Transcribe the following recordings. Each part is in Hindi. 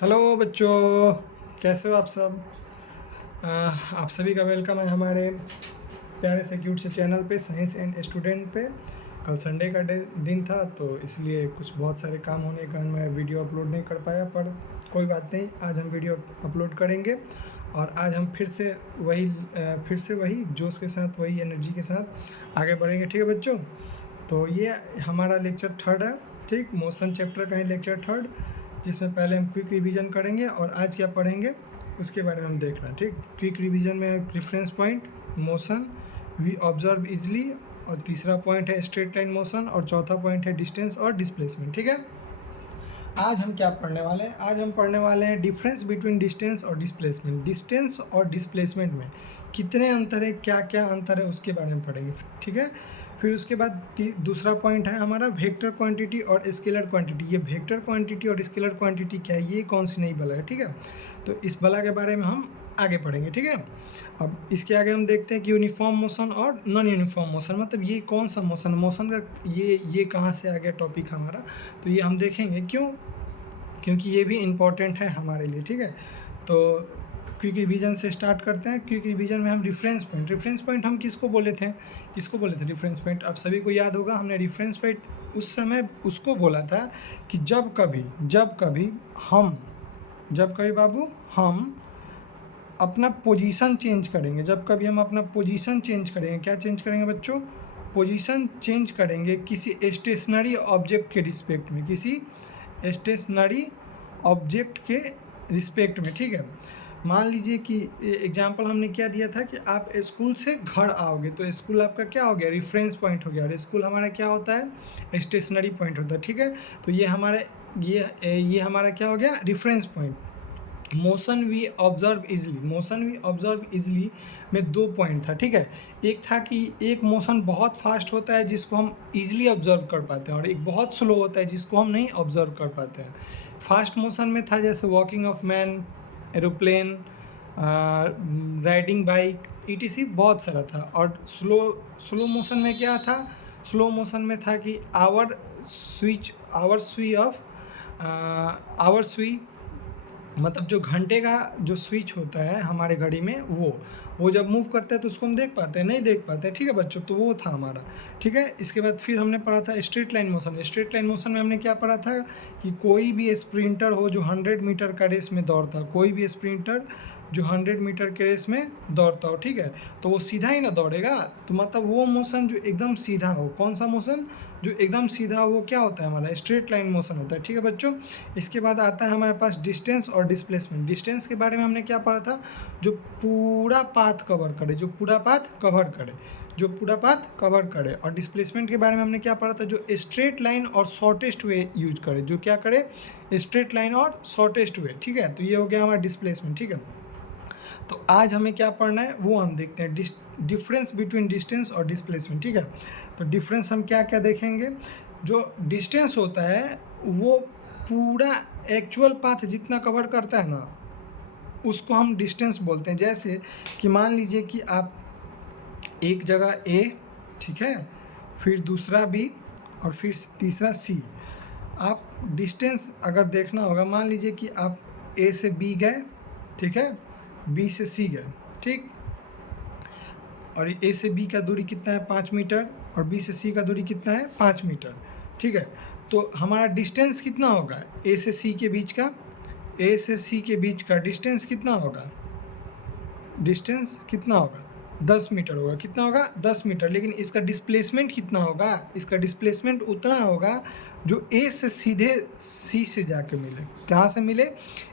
हेलो बच्चों, कैसे हो आप सब। आप सभी का वेलकम है हमारे प्यारे से क्यूट से चैनल पे, साइंस एंड स्टूडेंट पे। कल संडे का दिन था तो इसलिए कुछ बहुत सारे काम होने के कारण मैं वीडियो अपलोड नहीं कर पाया, पर कोई बात नहीं, आज हम वीडियो अपलोड करेंगे। और आज हम फिर से वही जोश के साथ, वही एनर्जी के साथ आगे बढ़ेंगे। ठीक है बच्चों, तो ये हमारा लेक्चर थर्ड है। ठीक, मोशन चैप्टर का है लेक्चर थर्ड, जिसमें पहले हम क्विक रिवीजन करेंगे और आज क्या पढ़ेंगे उसके बारे में हम देख रहे हैं। ठीक, क्विक रिवीजन में reference point, motion, we observe easily, और तीसरा पॉइंट है स्ट्रेट लाइन मोशन, और चौथा पॉइंट है डिस्टेंस और डिस्प्लेसमेंट। ठीक है, आज हम क्या पढ़ने वाले हैं? आज हम पढ़ने वाले हैं डिफरेंस बिटवीन डिस्टेंस और डिस्प्लेसमेंट। डिस्टेंस और डिस्प्लेसमेंट में कितने अंतर है, क्या क्या अंतर है, उसके बारे में पढ़ेंगे। ठीक है, फिर उसके बाद दूसरा पॉइंट है हमारा वेक्टर क्वांटिटी और स्केलर क्वांटिटी। ये वेक्टर क्वांटिटी और स्केलर क्वांटिटी क्या है, ये कौन सी नई बला है। ठीक है, तो इस बला के बारे में हम आगे पढ़ेंगे। ठीक है, अब इसके आगे हम देखते हैं कि यूनिफॉर्म मोशन और नॉन यूनिफॉर्म मोशन, मतलब ये कौन सा मोशन, मोशन का ये कहाँ से आ गया टॉपिक हमारा, तो ये हम देखेंगे। क्योंकि ये भी इम्पॉर्टेंट है हमारे लिए। ठीक है, तो क्विक रिवीजन से स्टार्ट करते हैं। क्विक रिवीजन में हम रेफरेंस पॉइंट हम किसको बोले थे रेफरेंस पॉइंट? आप सभी को याद होगा, हमने रेफरेंस पॉइंट उस समय उसको बोला था कि जब कभी बाबू हम अपना पोजीशन चेंज करेंगे। जब कभी हम अपना पोजीशन चेंज करेंगे, क्या चेंज करेंगे बच्चों? पोजीशन चेंज करेंगे किसी स्टेशनरी ऑब्जेक्ट के रिस्पेक्ट में, किसी स्टेशनरी ऑब्जेक्ट के रिस्पेक्ट में। ठीक है, मान लीजिए कि एग्जांपल हमने क्या दिया था कि आप स्कूल से घर आओगे, तो स्कूल आपका क्या हो गया? रेफरेंस पॉइंट हो गया। और स्कूल हमारा क्या होता है? स्टेशनरी पॉइंट होता है। ठीक है, तो ये हमारा क्या हो गया? Reference point. Motion we observe easily में दो पॉइंट था। ठीक है, एक था कि एक मोशन बहुत फास्ट होता है जिसको हम इजीली ऑब्जर्व कर पाते हैं, और एक बहुत स्लो होता है जिसको हम नहीं ऑब्जर्व कर पाते हैं। फास्ट मोशन में था जैसे walking of man, aeroplane, riding bike, etc बहुत सारा था। और स्लो मोशन में क्या था? स्लो मोशन में था कि आवर सुई, मतलब जो घंटे का जो स्विच होता है हमारे घड़ी में, वो जब मूव करता है तो उसको हम देख पाते हैं, नहीं देख पाते हैं। ठीक है बच्चों, तो वो था हमारा। ठीक है, इसके बाद फिर हमने पढ़ा था straight line motion. Straight line motion में हमने क्या पढ़ा था कि कोई भी स्प्रिंटर हो जो 100 मीटर का रेस में दौड़ता, कोई भी स्प्रिंटर जो 100 मीटर के रेस में दौड़ता हो, ठीक है, तो वो सीधा ही ना दौड़ेगा। तो मतलब वो मोशन जो एकदम सीधा हो, कौन सा मोशन? जो एकदम सीधा हो, वो क्या होता है? हमारा स्ट्रेट लाइन मोशन होता है। ठीक है बच्चों, इसके बाद आता है हमारे पास डिस्टेंस और डिस्प्लेसमेंट। डिस्टेंस के बारे में हमने क्या पढ़ा था? जो पूरा पाथ कवर करे, और डिस्प्लेसमेंट के बारे में हमने क्या पढ़ा था? जो स्ट्रेट लाइन और शॉर्टेस्ट वे यूज करे, जो क्या करे? स्ट्रेट लाइन और शॉर्टेस्ट वे। ठीक है, तो ये हो गया हमारा डिस्प्लेसमेंट। ठीक है, तो आज हमें क्या पढ़ना है वो हम देखते हैं, डिफरेंस बिटवीन डिस्टेंस और डिस्प्लेसमेंट। ठीक है, तो डिफरेंस हम क्या क्या देखेंगे? जो डिस्टेंस होता है वो पूरा एक्चुअल पाथ जितना कवर करता है ना, उसको हम डिस्टेंस बोलते हैं। जैसे कि मान लीजिए कि आप एक जगह ए, ठीक है, फिर दूसरा बी, और फिर तीसरा सी। आप डिस्टेंस अगर देखना होगा, मान लीजिए कि आप ए से बी गए, ठीक है, बी से सी गए, ठीक, और ए से बी का दूरी कितना है? 5 मीटर, और बी से सी का दूरी कितना है? 5 मीटर। ठीक है, तो हमारा डिस्टेंस कितना होगा ए से सी के बीच का? ए से सी के बीच का डिस्टेंस कितना होगा? 10 मीटर होगा। कितना होगा? 10 मीटर। लेकिन इसका डिस्प्लेसमेंट कितना होगा? इसका डिस्प्लेसमेंट उतना होगा जो ए से सीधे सी से जाके मिले। कहाँ से मिले?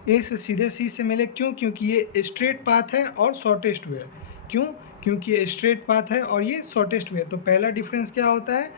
ए से सीधे सी से मिले। क्यों? क्योंकि ये स्ट्रेट पाथ है और शॉर्टेस्ट वे है। क्यों? क्योंकि ये स्ट्रेट पाथ है और ये शॉर्टेस्ट वे है। तो पहला डिफरेंस क्या होता है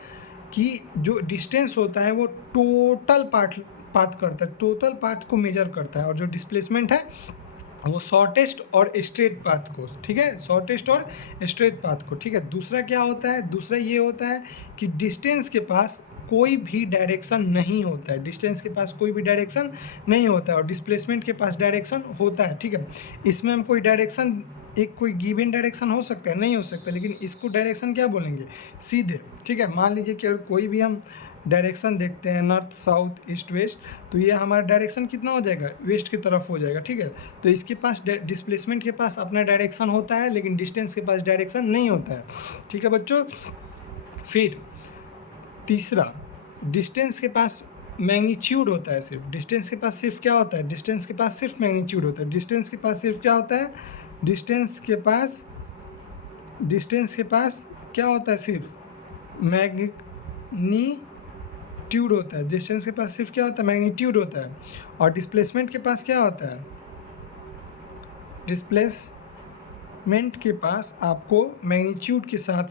कि जो डिस्टेंस होता है वो टोटल पाथ करता है, टोटल पाथ को मेजर करता है, और जो डिस्प्लेसमेंट है वो शॉर्टेस्ट और स्ट्रेट पाथ को, ठीक है, शॉर्टेस्ट और स्ट्रेट पाथ को। ठीक है, दूसरा क्या होता है? दूसरा ये होता है कि डिस्टेंस के पास कोई भी डायरेक्शन नहीं होता है, डिस्टेंस के पास कोई भी डायरेक्शन नहीं होता है, और डिस्प्लेसमेंट के पास डायरेक्शन होता है। ठीक है, इसमें हम कोई डायरेक्शन, एक कोई गिवन डायरेक्शन हो सकता है? नहीं हो सकता, लेकिन इसको डायरेक्शन क्या बोलेंगे? सीधे। ठीक है, मान लीजिए कि अगर कोई भी हम डायरेक्शन देखते हैं, नॉर्थ साउथ ईस्ट वेस्ट, तो ये हमारा डायरेक्शन कितना हो जाएगा, वेस्ट की तरफ हो जाएगा, ठीक है। तो इसके पास डिस्प्लेसमेंट के पास अपना डायरेक्शन होता है, लेकिन डिस्टेंस के पास डायरेक्शन नहीं होता है, ठीक है बच्चों। फिर तीसरा, डिस्टेंस के पास मैग्नीट्यूड होता है सिर्फ, डिस्टेंस के पास सिर्फ क्या होता है, डिस्टेंस के पास सिर्फ मैग्नीट्यूड होता है, डिस्टेंस के पास सिर्फ क्या होता है, डिस्टेंस के पास क्या होता है, सिर्फ मैग्नीट्यूड होता है, डिस्टेंस के पास सिर्फ क्या होता है, मैग्नीट्यूड होता है। और डिस्प्लेसमेंट के पास क्या होता है, डिस्प्लेसमेंट के पास आपको मैग्नीट्यूड के साथ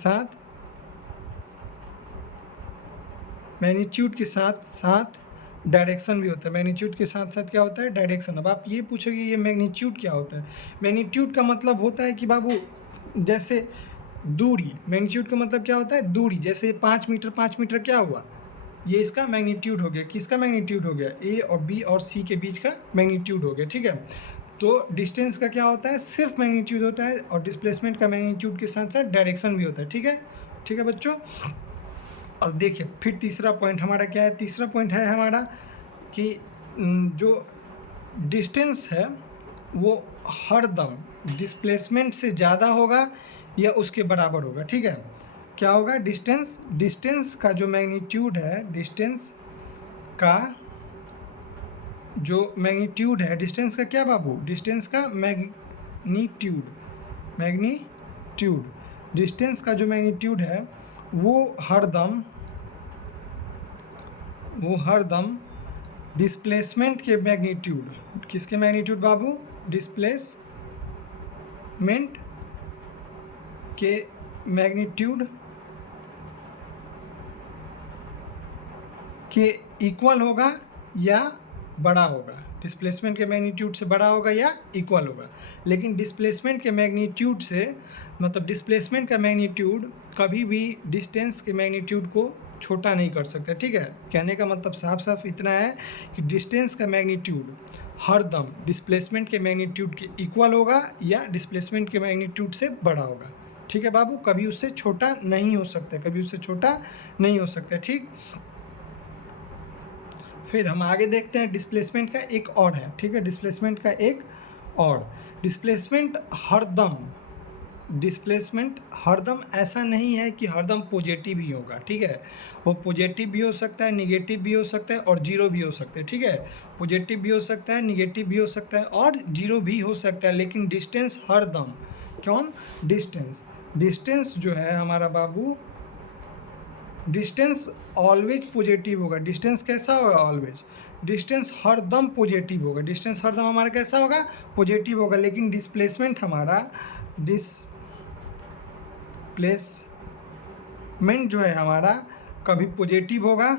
साथ डायरेक्शन भी होता है, मैग्नीट्यूड के साथ साथ क्या होता है, डायरेक्शन। अब आप ये पूछोगे ये मैग्नीट्यूड क्या होता है, मैग्नीट्यूड का मतलब होता है कि बाबू जैसे दूरी, मैग्नीट्यूड का मतलब क्या होता है, दूरी, जैसे 5 मीटर क्या हुआ, ये इसका मैग्नीट्यूड हो गया, किसका मैग्नीट्यूड हो गया, ए और बी और सी के बीच का मैग्नीट्यूड हो गया, ठीक है। तो डिस्टेंस का क्या होता है, सिर्फ मैग्नीट्यूड होता है, और डिस्प्लेसमेंट का मैग्नीट्यूड के साथ साथ डायरेक्शन भी होता है, ठीक है बच्चों। और देखिए फिर तीसरा पॉइंट हमारा क्या है, तीसरा पॉइंट है हमारा कि जो डिस्टेंस है वो हरदम डिस्प्लेसमेंट से ज़्यादा होगा या उसके बराबर होगा, ठीक है। क्या होगा, डिस्टेंस का जो मैग्नीट्यूड है, डिस्टेंस का क्या बाबू, डिस्टेंस का मैग्नीट्यूड, डिस्टेंस का जो मैग्नीट्यूड है वो हरदम डिस्प्लेसमेंट के मैग्नीट्यूड, किसके मैग्नीट्यूड बाबू, डिस्प्लेसमेंट के मैग्नीट्यूड के इक्वल होगा या बड़ा होगा, डिस्प्लेसमेंट के मैग्नीट्यूड से बड़ा होगा या इक्वल होगा। लेकिन डिस्प्लेसमेंट के मैग्नीट्यूड से, मतलब डिस्प्लेसमेंट का मैग्नीट्यूड कभी भी डिस्टेंस के मैग्नीट्यूड को छोटा नहीं कर सकता, ठीक है। कहने का मतलब साफ साफ इतना है कि डिस्टेंस का मैग्नीट्यूड हरदम डिस्प्लेसमेंट के मैग्नीट्यूड के इक्वल होगा या डिस्प्लेसमेंट के मैग्नीट्यूड से बड़ा होगा, ठीक है बाबू, कभी उससे छोटा नहीं हो सकता, ठीक। फिर हम आगे देखते हैं, डिस्प्लेसमेंट का एक और है, ठीक है, डिस्प्लेसमेंट हरदम ऐसा नहीं है कि हरदम पॉजिटिव ही होगा, ठीक है। वो पॉजिटिव भी हो सकता है, निगेटिव भी हो सकता है और जीरो भी हो सकता है, ठीक है। पॉजिटिव भी हो सकता है, निगेटिव भी हो सकता है और जीरो भी हो सकता है, लेकिन डिस्टेंस हरदम, डिस्टेंस जो है हमारा बाबू, डिस्टेंस ऑलवेज पॉजिटिव होगा। डिस्टेंस कैसा होगा, ऑलवेज, डिस्टेंस हरदम पॉजिटिव होगा, डिस्टेंस हरदम हमारा कैसा होगा, पॉजिटिव होगा। लेकिन डिस्प्लेसमेंट जो है हमारा कभी पॉजिटिव होगा,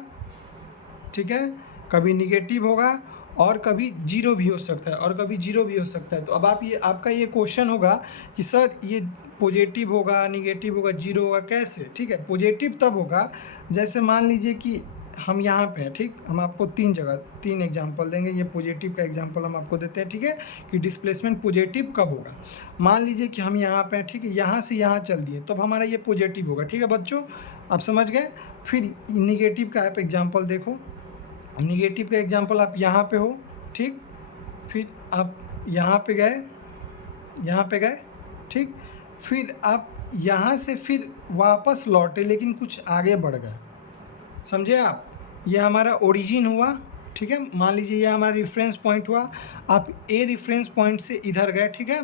ठीक है, कभी निगेटिव होगा और कभी जीरो भी हो सकता है, तो अब आपका ये क्वेश्चन होगा कि सर ये पॉजिटिव होगा, निगेटिव होगा, जीरो होगा, कैसे, ठीक है। पॉजिटिव तब होगा जैसे मान लीजिए कि हम यहाँ पे हैं, ठीक, हम आपको तीन एग्जांपल देंगे, ये पॉजिटिव का एग्जांपल हम आपको देते हैं, ठीक है, कि डिस्प्लेसमेंट पॉजिटिव कब होगा। मान लीजिए कि हम यहाँ पे हैं, ठीक है, यहाँ से यहाँ चल दिए, तब हमारा ये पॉजिटिव होगा, ठीक है बच्चों, आप समझ गए। फिर निगेटिव का आप एग्जाम्पल देखो, निगेटिव का एग्जाम्पल आप यहाँ पे हो, ठीक, फिर आप यहाँ पे गए, ठीक, फिर आप यहाँ से फिर वापस लौटे लेकिन कुछ आगे बढ़ गए, समझे आप, ये हमारा ओरिजिन हुआ, ठीक है। मान लीजिए ये हमारा रेफरेंस पॉइंट हुआ, आप ए रेफरेंस पॉइंट से इधर गए, ठीक है,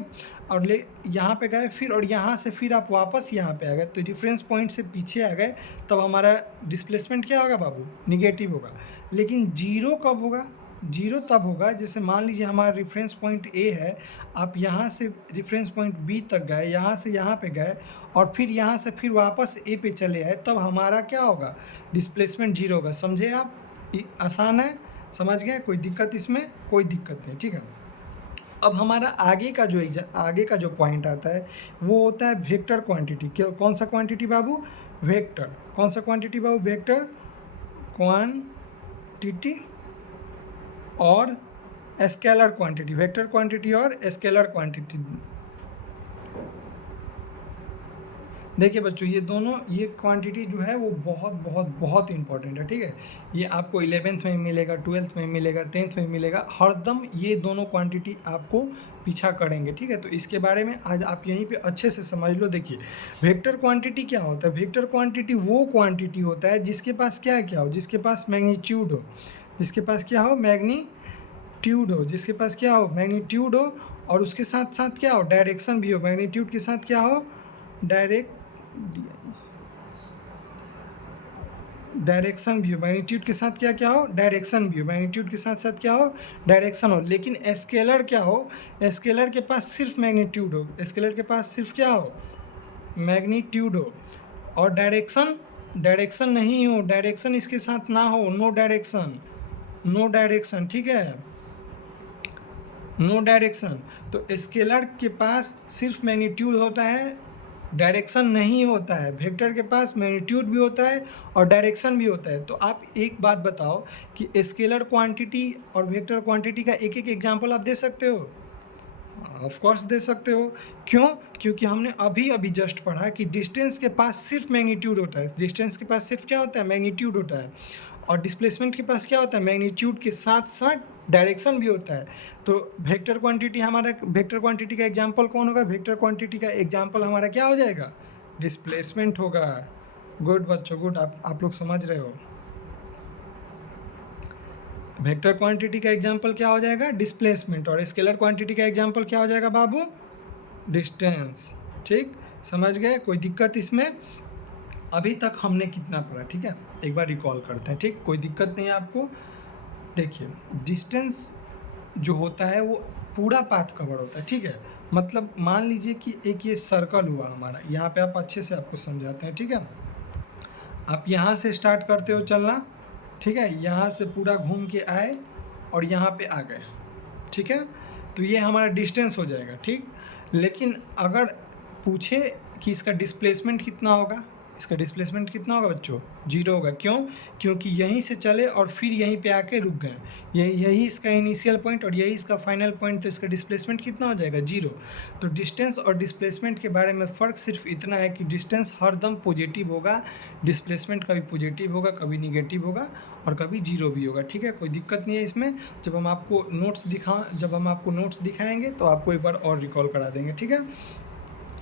और यहाँ पे गए फिर, और यहाँ से फिर आप वापस यहाँ पे आ गए, तो रेफरेंस पॉइंट से पीछे आ गए, तब हमारा डिस्प्लेसमेंट क्या होगा बाबू, निगेटिव होगा। लेकिन जीरो कब होगा, जीरो तब होगा जैसे मान लीजिए हमारा रेफरेंस पॉइंट ए है, आप यहाँ से रेफरेंस पॉइंट बी तक गए, यहाँ से यहाँ पे गए और फिर यहाँ से फिर वापस ए पे चले आए, तब हमारा क्या होगा, डिस्प्लेसमेंट जीरो होगा। समझे आप, आसान है, समझ गए, कोई दिक्कत इसमें, कोई दिक्कत नहीं, ठीक है। अब हमारा आगे का जो पॉइंट आता है वो होता है वेक्टर क्वांटिटी। कौन सा क्वांटिटी बाबू, वेक्टर, कौन सा क्वांटिटी बाबू, वेक्टर क्वांटिटी और स्केलर क्वांटिटी, वेक्टर क्वांटिटी और स्केलर क्वांटिटी। देखिए बच्चों, ये दोनों ये क्वांटिटी जो है वो बहुत बहुत बहुत इंपॉर्टेंट है, ठीक है। ये आपको 11th में मिलेगा, 12th में मिलेगा, 10th में मिलेगा, हरदम ये दोनों क्वांटिटी आपको पीछा करेंगे, ठीक है। तो इसके बारे में आज आप यहीं पे अच्छे से समझ लो। देखिए, वेक्टर क्वांटिटी क्या होता है? वेक्टर क्वांटिटी वो क्वांटिटी होता है जिसके पास क्या हो, जिसके पास मैग्नीट्यूड हो, जिसके पास क्या हो, मैग्नीट्यूड हो, जिसके पास क्या हो, मैग्नीट्यूड हो, और उसके साथ साथ क्या हो, डायरेक्शन भी हो। मैग्नीट्यूड के साथ क्या हो, डायरेक्शन भी हो। मैग्नीट्यूड के साथ क्या क्या हो, डायरेक्शन भी हो। मैग्नीट्यूड के साथ साथ क्या हो, डायरेक्शन हो। लेकिन स्केलर क्या हो, स्केलर के पास सिर्फ मैग्नीट्यूड हो, स्केलर के पास सिर्फ क्या हो, मैग्नीट्यूड हो। और डायरेक्शन, डायरेक्शन नहीं हो, डायरेक्शन इसके साथ ना हो, नो डायरेक्शन, नो डायरेक्शन, ठीक है, नो डायरेक्शन। तो स्केलर के पास सिर्फ मैग्नीट्यूड होता है, डायरेक्शन नहीं होता है। वेक्टर के पास मैग्नीट्यूड भी होता है और डायरेक्शन भी होता है। तो आप एक बात बताओ कि स्केलर क्वांटिटी और वेक्टर क्वांटिटी का एक एक एग्जांपल आप दे सकते हो? ऑफ कोर्स दे सकते हो। क्यों? क्योंकि हमने अभी अभी जस्ट पढ़ा कि डिस्टेंस के पास सिर्फ मैग्नीट्यूड होता है। डिस्टेंस के पास सिर्फ क्या होता है, मैग्नीट्यूड होता है। और डिस्प्लेसमेंट के पास क्या होता है, मैग्नीट्यूड के साथ साथ डायरेक्शन भी होता है। तो वेक्टर क्वांटिटी हमारा, वेक्टर क्वांटिटी का एग्जांपल कौन होगा, वेक्टर क्वांटिटी का एग्जांपल हमारा क्या हो जाएगा, डिस्प्लेसमेंट होगा। गुड बच्चों, गुड, आप लोग समझ रहे हो। वेक्टर क्वांटिटी का एग्जांपल क्या हो जाएगा, डिस्प्लेसमेंट। और स्केलर क्वांटिटी का एग्जांपल क्या हो जाएगा बाबू, डिस्टेंस। ठीक, समझ गए? कोई दिक्कत इसमें? अभी तक हमने कितना पढ़ा, ठीक है, एक बार रिकॉल करते हैं। ठीक, कोई दिक्कत नहीं है आपको? देखिए, डिस्टेंस जो होता है वो पूरा पाथ कवर होता है, ठीक है। मतलब मान लीजिए कि एक ये सर्कल हुआ हमारा, यहाँ पे आप अच्छे से आपको समझाते हैं, ठीक है। आप यहाँ से स्टार्ट करते हो चलना, ठीक है, यहाँ से पूरा घूम के आए और यहाँ पे आ गए, ठीक है। तो ये हमारा डिस्टेंस हो जाएगा, ठीक। लेकिन अगर पूछे कि इसका डिस्प्लेसमेंट कितना होगा, इसका डिस्प्लेसमेंट कितना होगा बच्चों, 0 होगा। क्यों? क्योंकि यहीं से चले और फिर यहीं पे आके रुक गए। यही इसका इनिशियल पॉइंट और यही इसका फाइनल पॉइंट, तो इसका डिस्प्लेसमेंट कितना हो जाएगा, 0। तो डिस्टेंस और डिस्प्लेसमेंट के बारे में फ़र्क सिर्फ इतना है कि डिस्टेंस हरदम पॉजिटिव होगा, डिस्प्लेसमेंट कभी पॉजिटिव होगा, कभी निगेटिव होगा और कभी 0 भी होगा, ठीक है। कोई दिक्कत नहीं है इसमें। जब हम आपको नोट्स दिखाएंगे तो आपको एक बार और रिकॉल करा देंगे, ठीक है।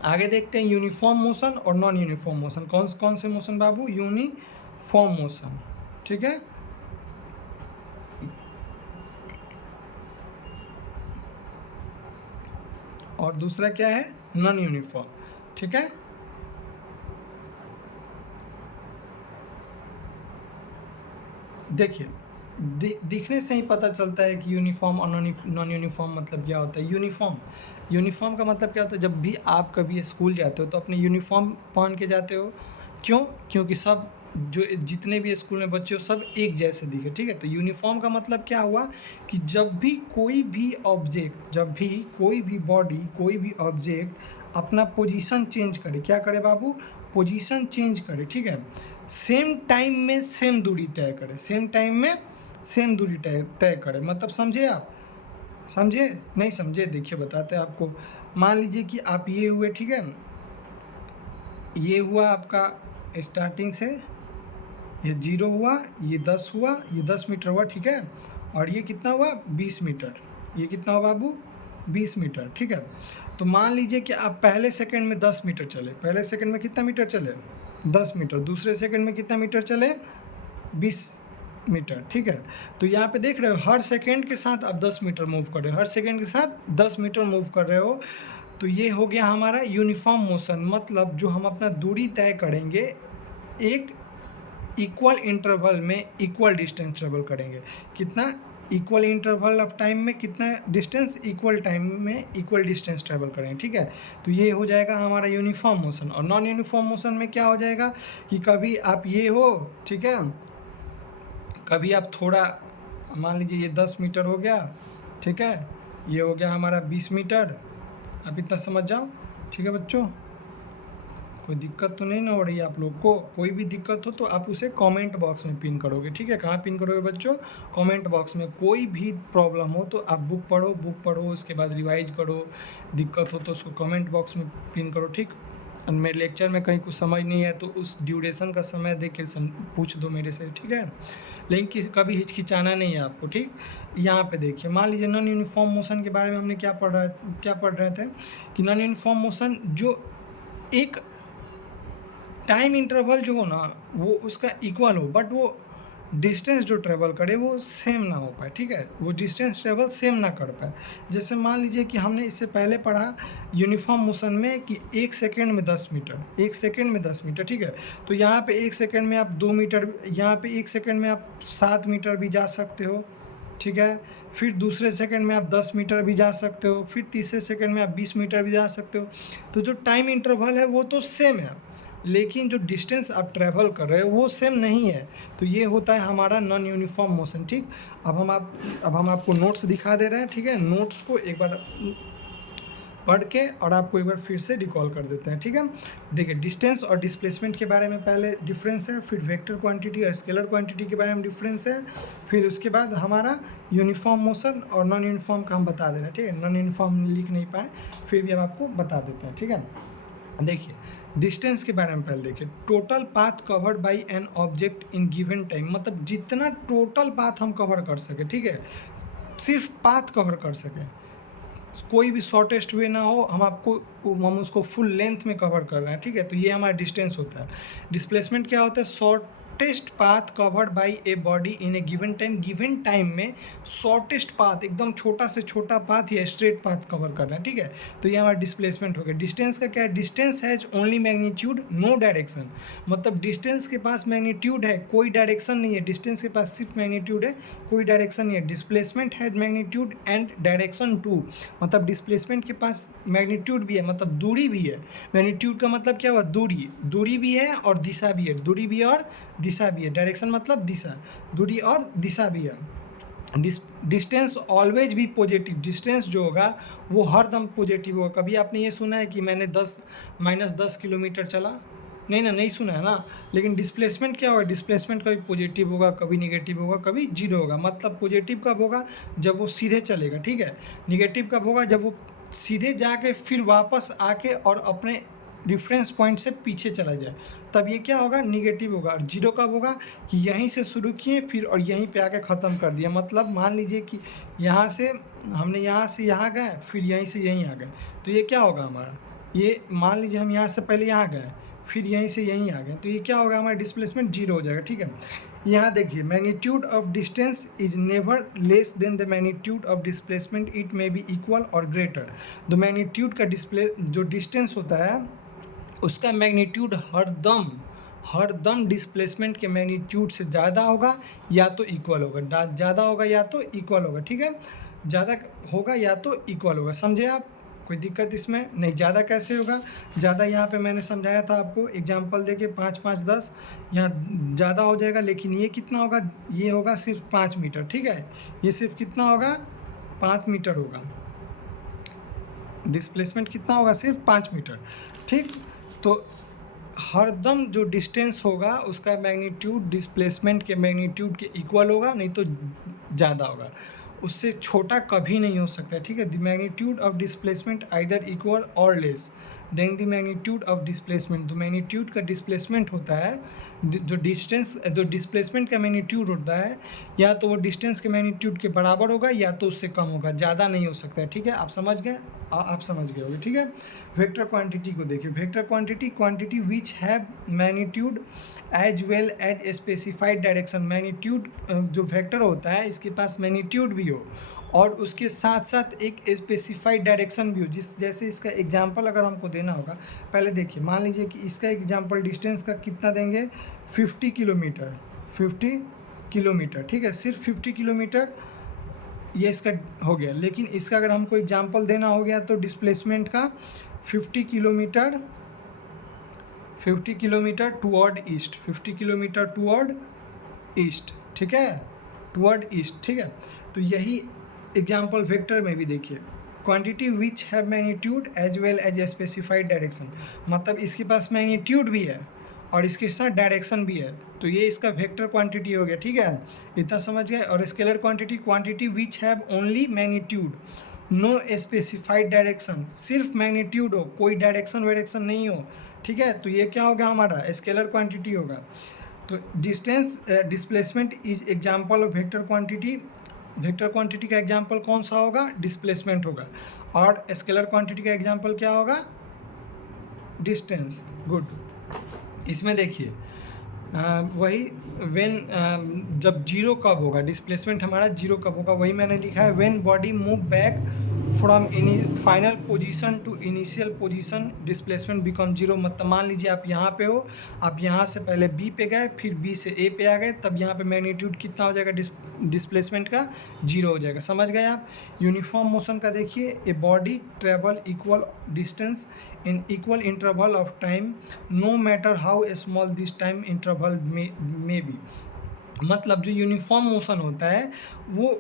आगे देखते हैं यूनिफॉर्म मोशन और नॉन यूनिफॉर्म मोशन। कौन से मोशन बाबू, यूनिफॉर्म मोशन, ठीक है। और दूसरा क्या है, नॉन यूनिफॉर्म, ठीक है। देखिए, दिखने से ही पता चलता है कि यूनिफॉर्म और नॉन यूनिफॉर्म मतलब क्या होता है। यूनिफॉर्म का मतलब क्या होता है, जब भी आप कभी स्कूल जाते हो तो अपने यूनिफॉर्म पहन के जाते हो। क्यों? क्योंकि सब जो जितने भी स्कूल में बच्चे हो सब एक जैसे दिखे, ठीक है। तो यूनिफॉर्म का मतलब क्या हुआ कि जब भी कोई भी ऑब्जेक्ट, जब भी कोई भी बॉडी, कोई भी ऑब्जेक्ट अपना पोजीशन चेंज करे, क्या करे बाबू, पोजीशन चेंज करे, ठीक है, सेम टाइम में सेम दूरी तय करे, सेम टाइम में सेम दूरी तय करे। मतलब समझे आप, समझे नहीं समझे? देखिए बताते हैं आपको। मान लीजिए कि आप ये हुए, ठीक है, ये हुआ आपका स्टार्टिंग से, ये 0 हुआ, ये 10 हुआ, ये 10 मीटर हुआ, ठीक है। और ये कितना हुआ, 20 मीटर। ये कितना हुआ बाबू, 20 मीटर, ठीक है। तो मान लीजिए कि आप पहले सेकंड में 10 मीटर चले, पहले सेकंड में कितना मीटर चले, 10 मीटर। दूसरे सेकंड में कितना मीटर चले, 20 मीटर, ठीक है। तो यहाँ पे देख रहे हो हर सेकंड के साथ आप 10 मीटर मूव कर रहे हो, हर सेकंड के साथ 10 मीटर मूव कर रहे हो। तो ये हो गया हमारा यूनिफॉर्म मोशन। मतलब जो हम अपना दूरी तय करेंगे, एक इक्वल इंटरवल में इक्वल डिस्टेंस ट्रेवल करेंगे। कितना, इक्वल इंटरवल ऑफ टाइम में कितना डिस्टेंस, इक्वल टाइम में इक्वल डिस्टेंस ट्रेवल करेंगे, ठीक है। तो ये हो जाएगा हमारा यूनिफॉर्म मोशन। और नॉन यूनिफॉर्म मोशन में क्या हो जाएगा कि कभी आप ये हो, ठीक है, कभी आप थोड़ा, मान लीजिए ये 10 मीटर हो गया, ठीक है, ये हो गया हमारा 20 मीटर। आप इतना समझ जाओ, ठीक है बच्चों। कोई दिक्कत तो नहीं ना हो रही है आप लोग को? कोई भी दिक्कत हो तो आप उसे कमेंट बॉक्स में पिन करोगे, ठीक है। कहाँ पिन करोगे बच्चों, कमेंट बॉक्स में। कोई भी प्रॉब्लम हो तो आप बुक पढ़ो, उसके बाद रिवाइज करो। दिक्कत हो तो उसको कमेंट बॉक्स में पिन करो, ठीक। मेरे लेक्चर में कहीं कुछ समझ नहीं है तो उस ड्यूरेशन का समय देख के पूछ दो मेरे से, ठीक है। लेकिन कभी हिचकिचाना नहीं है आपको, ठीक। यहाँ पे देखिए, मान लीजिए नॉन यूनिफॉर्म मोशन के बारे में हमने क्या पढ़ रहे थे कि नॉन यूनिफॉर्म मोशन जो एक टाइम इंटरवल जो हो ना वो उसका इक्वल हो, बट वो डिस्टेंस जो ट्रेवल करे वो सेम ना हो पाए, ठीक है, वो डिस्टेंस ट्रेवल सेम ना कर पाए। जैसे मान लीजिए कि हमने इससे पहले पढ़ा यूनिफॉर्म मोशन में कि 1 सेकेंड में 10 मीटर, 1 सेकेंड में 10 मीटर, ठीक है। तो यहाँ पे 1 सेकेंड में आप 2 मीटर, यहाँ पे 1 सेकेंड में आप 7 मीटर भी जा सकते हो, ठीक है। फिर दूसरे सेकंड में आप 10 मीटर भी जा सकते हो, फिर तीसरे सेकंड में आप 20 मीटर भी जा सकते हो। तो जो टाइम इंटरवल है वो तो सेम है, लेकिन जो डिस्टेंस आप ट्रैवल कर रहे हो वो सेम नहीं है। तो ये होता है हमारा नॉन यूनिफॉर्म मोशन, ठीक। अब हम आपको नोट्स दिखा दे रहे हैं, ठीक है। नोट्स को एक बार पढ़ के और आपको एक बार फिर से रिकॉल कर देते हैं, ठीक है। देखिए, डिस्टेंस और डिस्प्लेसमेंट के बारे में पहले डिफरेंस है, फिर वेक्टर क्वांटिटी और स्केलर क्वांटिटी के बारे में डिफरेंस है, फिर उसके बाद हमारा यूनिफॉर्म मोशन और नॉन यूनिफॉर्म का हम बता दे रहे हैं, ठीक है। नॉन यूनिफॉर्म लिख नहीं पाए, फिर भी हम आपको बता देते हैं, ठीक है। देखिए, डिस्टेंस के बारे में पहले देखिए, total path covered by an object in given time, मतलब जितना टोटल पाथ हम कवर कर सके, ठीक है, सिर्फ पाथ कवर कर सके, कोई भी शॉर्टेस्ट वे ना हो, हम उसको फुल लेंथ में कवर कर रहे हैं, ठीक है। तो ये हमारा डिस्टेंस होता है। डिस्प्लेसमेंट क्या होता है? Shortest path covered by a body in A given time में शॉर्टेस्ट पाथ, एकदम छोटा से छोटा पाथ या स्ट्रेट पाथ कवर कर रहे हैं, ठीक है। तो ये हमारा डिस्प्लेसमेंट हो गया। डिस्टेंस का क्या है? Distance has only magnitude, no direction, मतलब डिस्टेंस के पास मैग्नीट्यूड है, कोई डायरेक्शन नहीं है। डिस्टेंस के पास सिर्फ मैग्नीट्यूड है, कोई डायरेक्शन नहीं है। Displacement has magnitude and direction too, मतलब डिस्प्लेसमेंट के पास मैग्नीट्यूड भी है, मतलब दूरी भी है। मैग्नीट्यूड का मतलब क्या हुआ? दूरी भी है और दिशा भी है, दूरी भी और दिशा भी है। डायरेक्शन मतलब दिशा, दूरी और दिशा भी है। डिस्टेंस ऑलवेज भी पॉजिटिव, डिस्टेंस जो होगा वो हर दम पॉजिटिव होगा। कभी आपने ये सुना है कि मैंने -10 किलोमीटर चला? नहीं सुना है ना। लेकिन डिस्प्लेसमेंट क्या होगा? डिस्प्लेसमेंट कभी पॉजिटिव होगा, कभी निगेटिव होगा, कभी जीरो होगा। मतलब पॉजिटिव कब होगा? जब वो सीधे चलेगा, ठीक है। निगेटिव कब होगा? जब वो सीधे जाके फिर वापस आके और अपने रिफरेंस पॉइंट से पीछे चला जाए, तब ये क्या होगा? निगेटिव होगा। और जीरो कब होगा? कि यहीं से शुरू किए फिर और यहीं पे आके ख़त्म कर दिया। मतलब मान लीजिए कि यहाँ से यहाँ गए, फिर यहीं से यहीं आ गए, तो ये क्या होगा हमारा? ये मान लीजिए हम यहाँ से पहले यहाँ गए, फिर यहीं से यहीं आ गए, तो ये क्या होगा? हमारा डिस्प्लेसमेंट जीरो हो जाएगा, ठीक है। यहाँ देखिए, magnitude of distance is never less than the magnitude of displacement, it may be equal और ग्रेटर। तो मैग्नीट्यूड का जो डिस्टेंस होता है उसका मैग्नीट्यूड हरदम डिस्प्लेसमेंट के मैग्नीट्यूड से ज़्यादा होगा या तो इक्वल होगा, ज़्यादा होगा या तो इक्वल होगा, ठीक है। ज़्यादा होगा या तो इक्वल होगा, समझे आप? कोई दिक्कत इसमें नहीं। ज़्यादा कैसे होगा? ज़्यादा यहाँ पे मैंने समझाया था आपको, एग्जांपल देके 5, 5, 10, यहाँ ज़्यादा हो जाएगा, लेकिन ये कितना होगा? ये होगा सिर्फ 5 मीटर, ठीक है। ये सिर्फ कितना होगा? 5 मीटर होगा। डिस्प्लेसमेंट कितना होगा? सिर्फ 5 मीटर, ठीक। तो हरदम जो डिस्टेंस होगा उसका मैग्नीट्यूड डिस्प्लेसमेंट के मैग्नीट्यूड के इक्वल होगा, नहीं तो ज़्यादा होगा, उससे छोटा कभी नहीं हो सकता, ठीक है। The magnitude of displacement either equal और less than the magnitude of displacement. तो मैग्नीट्यूड का डिस्प्लेसमेंट होता है, जो डिस्प्लेसमेंट का मैग्नीट्यूड होता है, या तो वो डिस्टेंस के मैग्नीट्यूड के बराबर होगा या तो उससे कम होगा, ज़्यादा नहीं हो सकता है, ठीक है। आप समझ गए? आप समझ गए होंगे, ठीक है। वेक्टर क्वांटिटी को देखिए, vector quantity which have magnitude as well as specified direction. Magnitude जो वेक्टर होता है इसके पास मैग्नीट्यूड भी हो और उसके साथ साथ एक स्पेसिफाइड डायरेक्शन भी हो। जैसे इसका एग्जांपल अगर हमको देना होगा, पहले देखिए, मान लीजिए कि इसका एग्जांपल डिस्टेंस का कितना देंगे? 50 किलोमीटर, ठीक है। सिर्फ 50 किलोमीटर ये इसका हो गया। लेकिन इसका अगर हमको एग्जांपल देना हो गया तो डिस्प्लेसमेंट का 50 kilometre toward east, 50 kilometre toward east, ठीक है, टुवर्ड ईस्ट, ठीक है। तो यही एग्जांपल वेक्टर में भी देखिए, quantity which have magnitude as well as specified direction, मतलब इसके पास मैग्नीट्यूड भी है और इसके साथ डायरेक्शन भी है, तो ये इसका वेक्टर क्वांटिटी हो गया, ठीक है। इतना समझ गए। और scalar quantity which have only magnitude no specified direction, सिर्फ मैग्नीट्यूड हो, कोई डायरेक्शन नहीं हो, ठीक है। तो ये क्या होगा, हमारा स्केलर क्वांटिटी होगा। तो distance displacement is example of vector quantity. Vector quantity का एग्जाम्पल कौन सा होगा, डिस्प्लेसमेंट होगा। और स्केलर क्वांटिटी का एग्जाम्पल क्या होगा, डिस्टेंस। गुड। इसमें देखिए वही व्हेन जब जीरो कब होगा, डिस्प्लेसमेंट हमारा जीरो कब होगा, वही मैंने लिखा है, when body move back from final position to initial position displacement become zero. मतलब मान लीजिए आप यहाँ पे हो, आप यहाँ से पहले बी पे गए, फिर बी से ए पे आ गए, तब यहाँ पे मैग्नीट्यूड कितना हो जाएगा डिस्प्लेसमेंट का, जीरो हो जाएगा। समझ गए आप। यूनिफॉर्म मोशन का देखिए, a body travel equal distance in equal interval of time no matter how small this time interval may be। मतलब जो यूनिफॉर्म मोशन होता है वो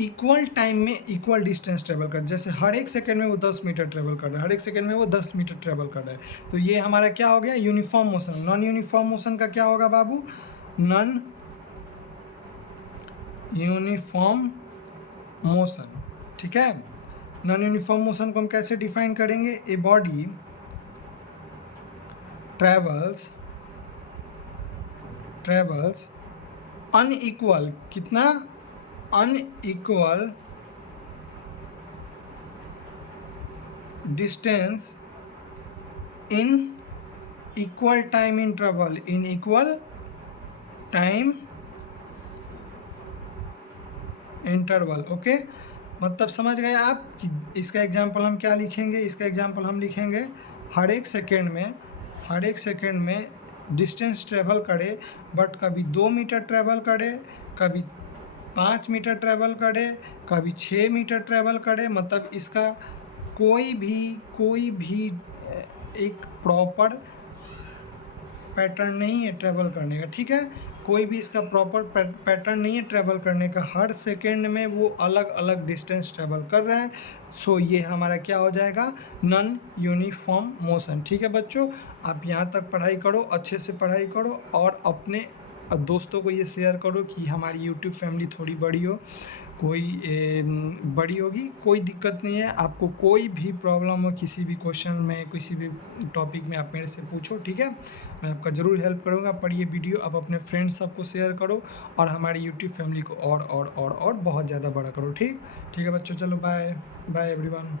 इक्वल टाइम में इक्वल डिस्टेंस ट्रेवल कर, जैसे हर एक सेकंड में वो 10 मीटर ट्रेवल कर रहा है, हर एक सेकंड में वो 10 मीटर ट्रेवल कर रहा है। तो ये हमारा क्या हो गया, uniform motion. Non uniform motion का क्या होगा बाबू, नॉन यूनिफॉर्म मोशन। ठीक है। नॉन यूनिफॉर्म मोशन को हम कैसे डिफाइन करेंगे, ए बॉडी ट्रेवल्स अनइक्वल, कितना, unequal distance in equal time interval, in equal time interval. Okay. मतलब समझ गए आप कि इसका एग्जांपल हम क्या लिखेंगे, इसका एग्जांपल हम लिखेंगे हर एक सेकेंड में डिस्टेंस ट्रेवल करे, बट कभी 2 मीटर ट्रेवल करे, कभी 5 मीटर ट्रेवल करे, कभी 6 मीटर ट्रेवल करे। मतलब इसका कोई भी एक प्रॉपर पैटर्न नहीं है ट्रेवल करने का। ठीक है। कोई भी इसका प्रॉपर पैटर्न नहीं है ट्रेवल करने का, हर सेकेंड में वो अलग अलग डिस्टेंस ट्रेवल कर रहा है। सो ये हमारा क्या हो जाएगा, नॉन यूनिफॉर्म मोशन। ठीक है बच्चों, आप यहाँ तक पढ़ाई करो, अच्छे से पढ़ाई करो, और अपने दोस्तों को ये शेयर करो कि हमारी यूट्यूब फैमिली थोड़ी बड़ी हो, कोई बड़ी होगी, कोई दिक्कत नहीं है। आपको कोई भी प्रॉब्लम हो किसी भी क्वेश्चन में, किसी भी टॉपिक में, आप मेरे से पूछो। ठीक है, मैं आपका ज़रूर हेल्प करूँगा। पर ये वीडियो आप अपने फ्रेंड्स सबको शेयर करो, और हमारी यूट्यूब फैमिली को और बहुत ज़्यादा बड़ा करो। ठीक है बच्चों, चलो बाय बाय एवरीवन।